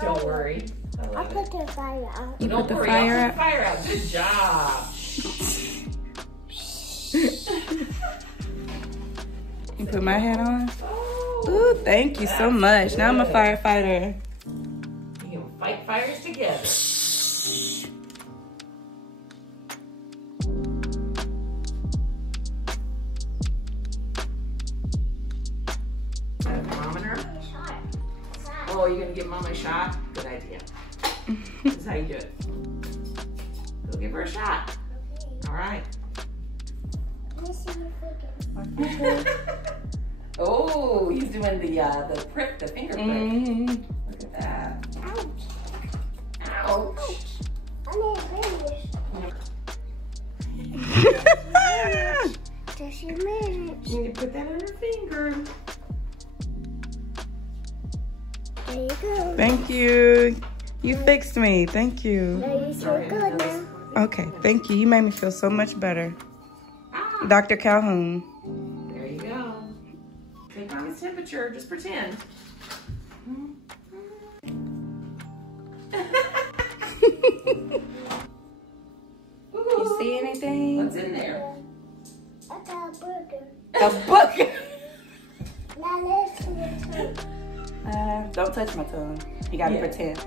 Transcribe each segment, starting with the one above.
Don't worry. I'll put the fire out. You put the worry, fire I'll out? put the fire out. Good job. You put my hat on? Oh, Ooh, thank you so much. Now I'm a good. firefighter. You can fight fires together. Thermometer. Oh, you're gonna give Mama a shot? Good idea. This is how you do it. Go give her a shot. All right. Oh, he's doing the prick, the finger prick. Look at that. Ouch. Ouch. You need to put that on your finger. There you go. Thank you. You fixed me. Thank you. Now you feel good now. Okay, thank you. You made me feel so much better. Ah, Dr. Calhoun. there you go. Take on his temperature. Just pretend. You see anything? What's in there? I got a burger. A book. Now let's see the tongue. Don't touch my tongue. You gotta Yeah. pretend.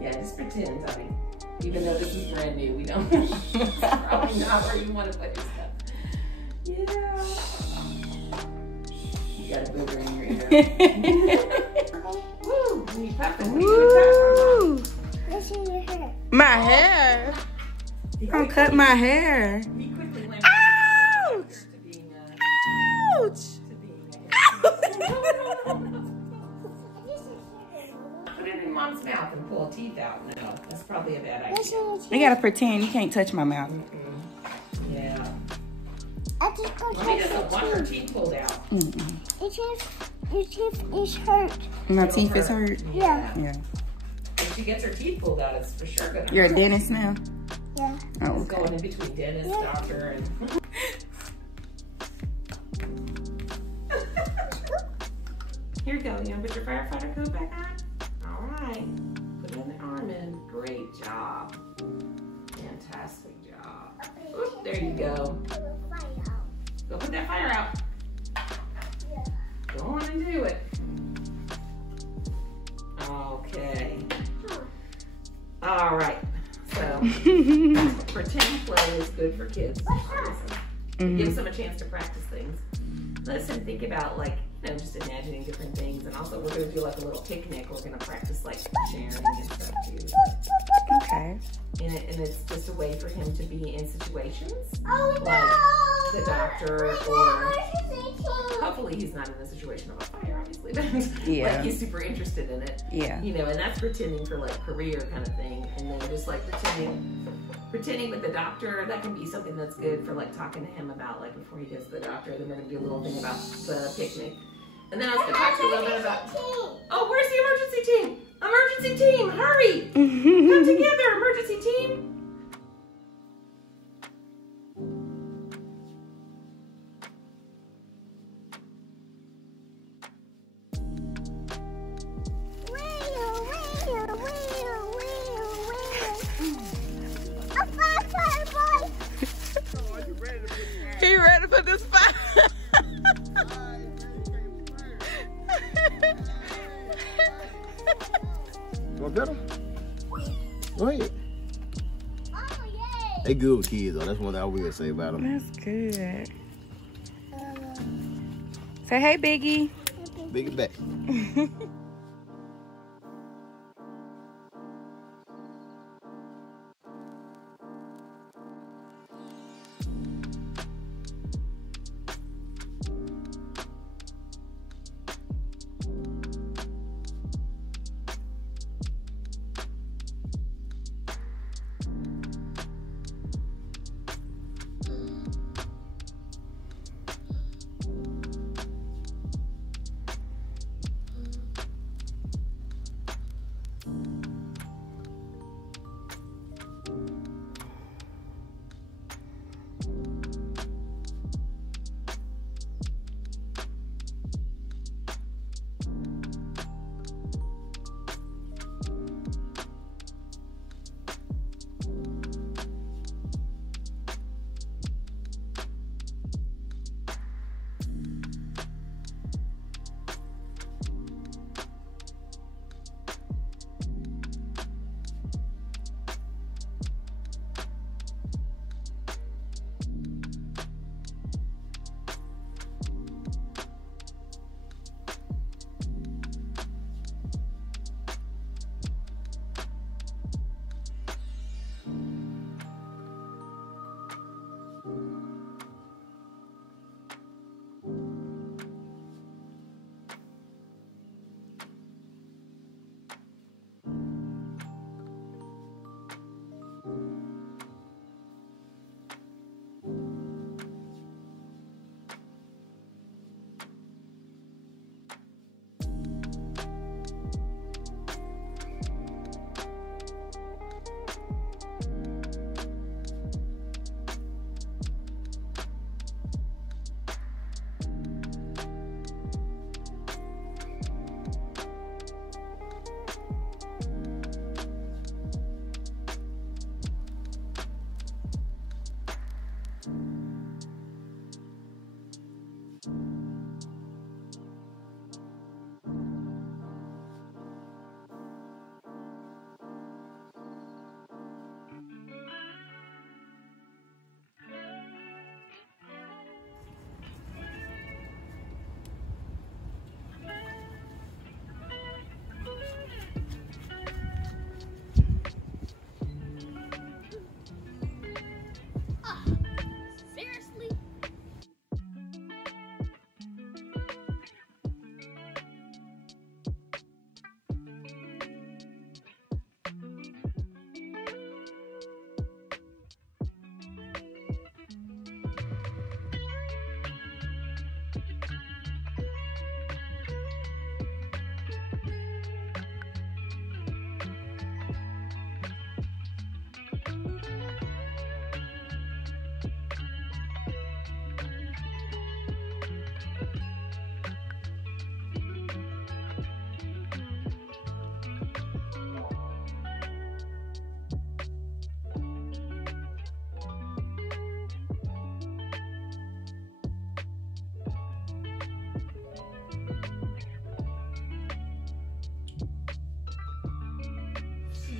Yeah, just pretend, honey. Even though this is brand new, we don't. It's probably not where you want to put your stuff. Yeah. You got a booger in your ear. Woo! When you pop it, what are you gonna tap? Let's see your hair. My hair. Don't cut my hair. He quickly went Ouch! to being Ouch! Put it in Mom's mouth and pull teeth out. No, that's probably a bad Let's see idea. your You teeth. gotta pretend. You can't touch my mouth. Yeah. I just got Mommy your doesn't want her teeth. teeth pulled out. Your teeth is hurt. My teeth is hurt. Yeah. Yeah. If she gets her teeth pulled out, it's for sure gonna You're a hurt. dentist now? Yeah. Oh, It's okay. going in between dentist, doctor, and... Here you go. You want to put your firefighter coat back on? All right. Put it in the arm in. Great job. Fantastic job. Oop, there you go. Go put that fire out. Go on and do it. Okay. All right. So, pretend play is good for kids. It gives them a chance to practice things. Let them think about, like, you know, just imagining different things. And also, we're going to do like a little picnic. We're going to practice like sharing and stuff too. Okay. And it's just a way for him to be in situations Oh, like no. the doctor, or hopefully he's not in a situation of a fire, obviously, but Yeah. like he's super interested in it. Yeah. You know, and that's pretending for like career kind of thing. And then just like pretending with the doctor, that can be something that's good for like talking to him about like before he goes to the doctor. Then we're gonna do a little thing about the picnic. And then I was gonna talk to you a little bit about, oh, where's the emergency team? Emergency team, hurry! Come together, emergency team. He ready to put this fire? You want better? Go ahead. They good with kids though. That's one thing I will say about them. That's good. Say hey, Biggie. Big it back.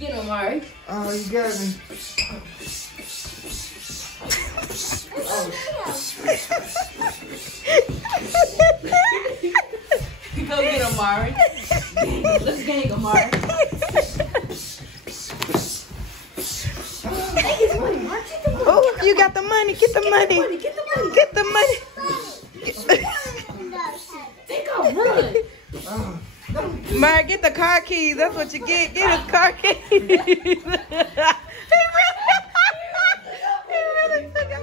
Get him, Amari. Oh, you got me. Go get him, Amari. Let's gang, Amari. Oh, you got the money. Get the money. Get the money. Get the money. Take off, run. Mara, get the car keys. That's what you get. Get his car keys. he really took out.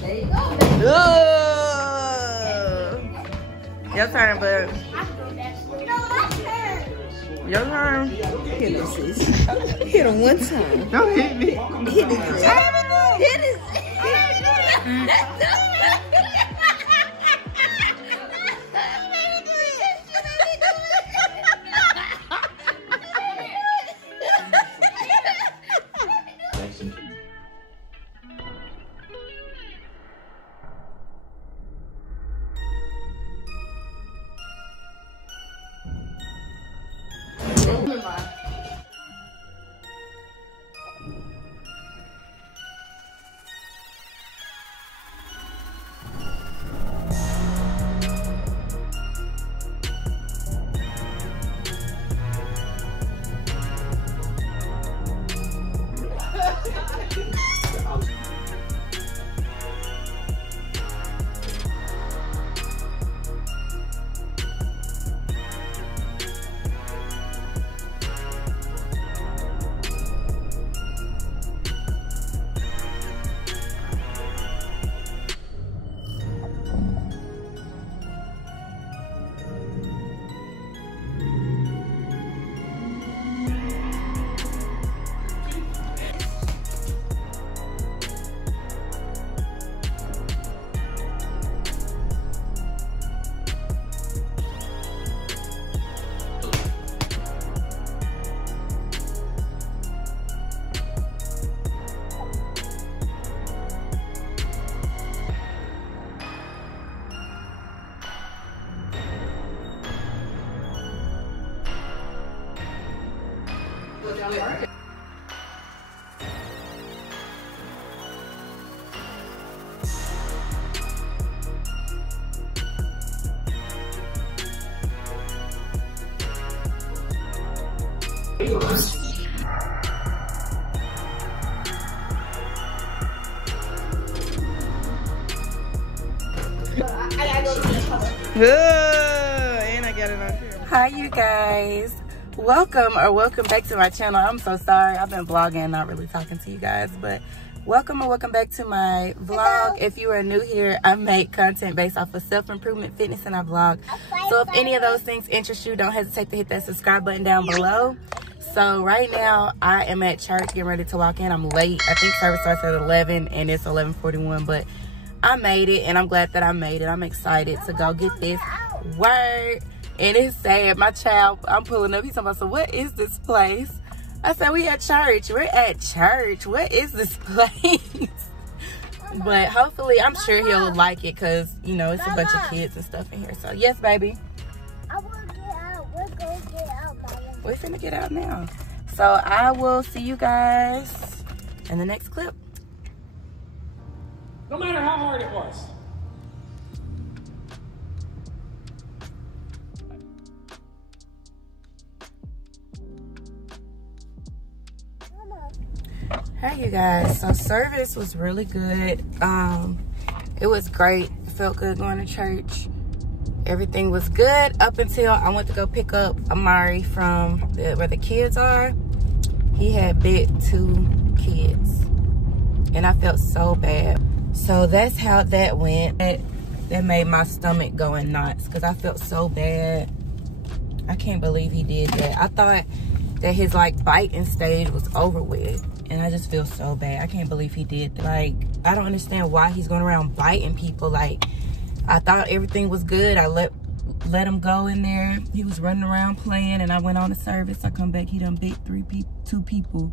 There you go. Your turn, bud. No, my turn. Your turn. Hit him, sis. Hit him one time. Don't hit me. Hit his ass. Hit his And I got it on camera. Hi, you guys. Welcome back to my channel. I'm so sorry. I've been vlogging, not really talking to you guys, but welcome back to my vlog. If you are new here, I make content based off of self-improvement, fitness, and I vlog. So if any of those things interest you, don't hesitate to hit that subscribe button down below. So right now, I am at church getting ready to walk in. I'm late. I think service starts at 11 and it's 11:41, but I made it and I'm glad that I made it. I'm excited to go get this word. And it's sad, my child, I'm pulling up. He's talking about, so what is this place? I said, we at church. We're at church. What is this place? But hopefully, I'm sure he'll like it because, you know, it's a bunch of kids and stuff in here. So, yes, baby. I want to get out. We're going to get out, Mama. We're finna get out now. So, I will see you guys in the next clip. No matter how hard it was. Hey you guys, so service was really good. It was great. Felt good going to church. Everything was good up until I went to go pick up Amari from where the kids are. He had bit 2 kids and I felt so bad. So that's how that went. That made my stomach go in knots because I felt so bad. I can't believe he did that. I thought that his like biting stage was over with. And I just feel so bad. I can't believe he did that. Like, I don't understand why he's going around biting people. Like, I thought everything was good. I let him go in there. He was running around playing and I went on to service. I come back, he done bit 2 people.